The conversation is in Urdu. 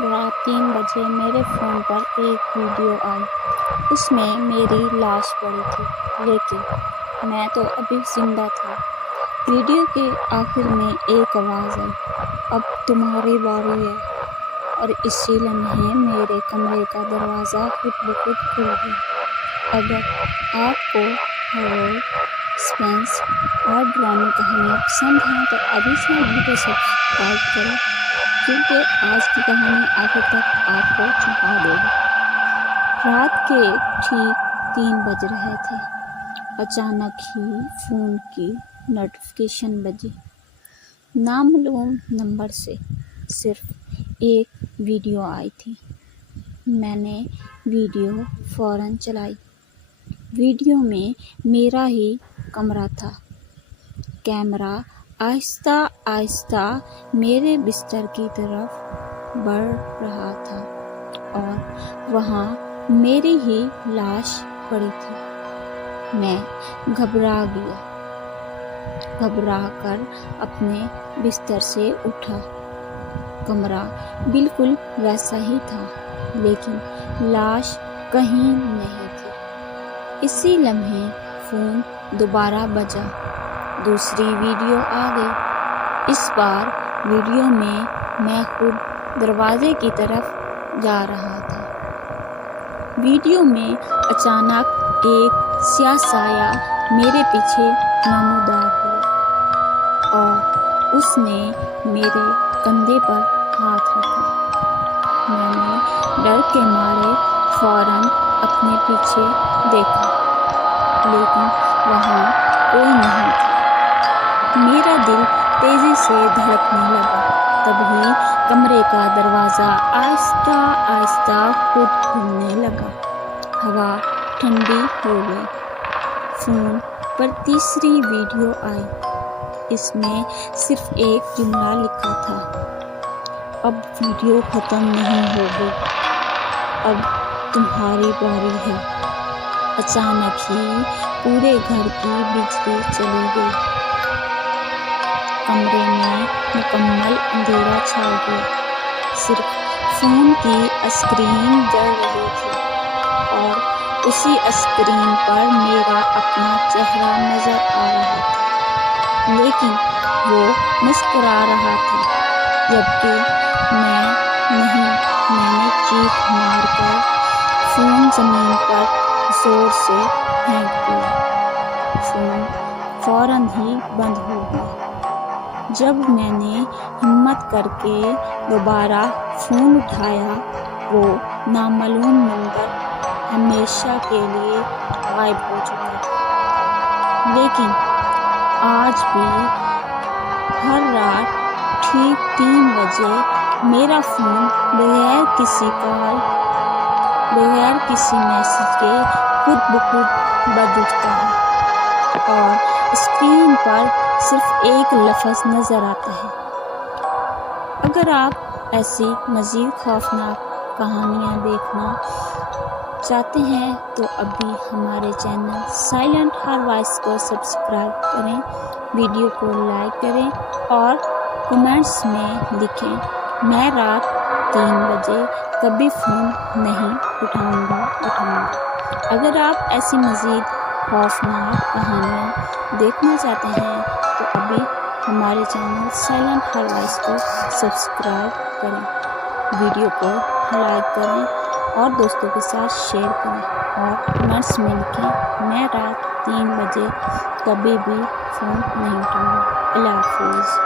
رات 3 بجے میرے فون پر ایک ویڈیو آئی۔ اس میں میری لاش پڑی تھی، لیکن میں تو ابھی زندہ تھا۔ ویڈیو کے آخر میں ایک آواز آئی، اب تمہاری باری ہے، اور اسی لمحے میرے کمرے کا دروازہ خود بخود کھل گیا۔ اگر آپ کو ہارر، سسپینس اور ڈرامے کہانیاں پسند ہیں تو ابھی سے ویڈیو سبسکرائب کریں، کیونکہ آج کی کہانی آخر تک آپ کو چونکا دے گی۔ رات کے ٹھیک 3 بج رہے تھے، اچانک ہی فون کی نوٹیفیکیشن بجی۔ نامعلوم نمبر سے صرف ایک ویڈیو آئی تھی۔ میں نے ویڈیو فوراً چلائی۔ ویڈیو میں میرا ہی کمرہ تھا۔ کیمرہ آہستہ آہستہ میرے بستر کی طرف بڑھ رہا تھا اور وہاں میری ہی لاش پڑی تھی۔ میں گھبرا گیا، گھبرا کر اپنے بستر سے اٹھا۔ کمرہ بالکل ویسا ہی تھا، لیکن لاش کہیں نہیں تھی۔ اسی لمحے فون دوبارہ بجا۔ دوسری ویڈیو آ گئی۔ اس بار ویڈیو میں خود دروازے کی طرف جا رہا تھا۔ ویڈیو میں اچانک ایک سیاہ سایہ میرے پیچھے نمودار ہوا اور اس نے میرے کندھے پر ہاتھ رکھا۔ میں نے ڈر کے مارے فوراً اپنے پیچھے دیکھا، لیکن وہاں کوئی نہیں تھا۔ میرا دل تیزی سے دھڑکنے لگا۔ تبھی کمرے کا دروازہ آہستہ آہستہ خود کھلنے لگا۔ ہوا ٹھنڈی ہو گئی۔ فون پر تیسری ویڈیو آئی۔ اس میں صرف ایک جملہ لکھا تھا، اب ویڈیو ختم نہیں ہوگی، اب تمہاری باری ہے۔ اچانک ہی پورے گھر کی بجلی چلی گئی۔ کمرے میں مکمل اندھیرا چھا گیا۔ صرف فون کی اسکرین جل رہی تھی اور اسی اسکرین پر میرا اپنا چہرہ نظر آ رہا تھا، لیکن وہ مسکرا رہا تھا، جبکہ میں نے چیخ مار کر فون زمین پر زور سے پھینک دیا۔ فون فوراً ہی بند ہو گیا۔ جب میں نے ہمت کر کے دوبارہ فون اٹھایا، وہ نامعلوم نمبر ہمیشہ کے لیے غائب ہو چکا تھا۔ لیکن آج بھی ہر رات ٹھیک 3 بجے میرا فون بغیر کسی کال، بغیر کسی میسج کے خود بخود بج اٹھتا ہے اور اسکرین پر صرف ایک لفظ نظر آتا ہے۔ اگر آپ ایسی مزید خوفناک کہانیاں دیکھنا چاہتے ہیں تو ابھی ہمارے چینل سائلنٹ ہارر وائس کو سبسکرائب کریں، ویڈیو کو لائک کریں اور کمنٹس میں لکھیں، میں رات 3 بجے کبھی فون نہیں اٹھاؤں گا۔ اگر آپ ایسی مزید خوفناک کہانیاں دیکھنا چاہتے ہیں تو ابھی ہمارے چینل سائلنٹ ہارر وائس کو سبسکرائب کریں، ویڈیو کو لائک کریں اور دوستوں کے ساتھ شیئر کریں اور کمنٹس میں لکھیں، میں رات 3 بجے کبھی بھی فون نہیں اٹھاؤں گا۔ اللہ حافظ۔